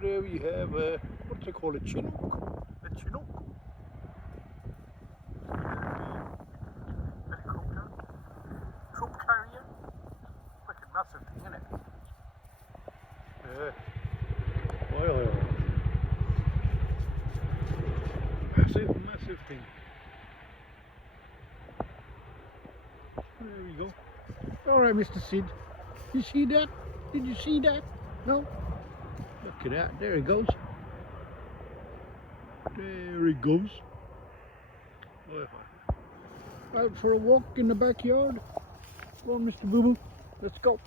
there we have what's it called, a Chinook? A Chinook? Helicopter? Troop carrier? Freaking massive thing, isn't it? Yeah. Wow. Massive thing. There we go. Alright, Mr. Sid. You see that? Did you see that? No? Look at that. There he goes. There he goes. Out for a walk in the backyard. Come on, Mr. Boo Boo. Let's go.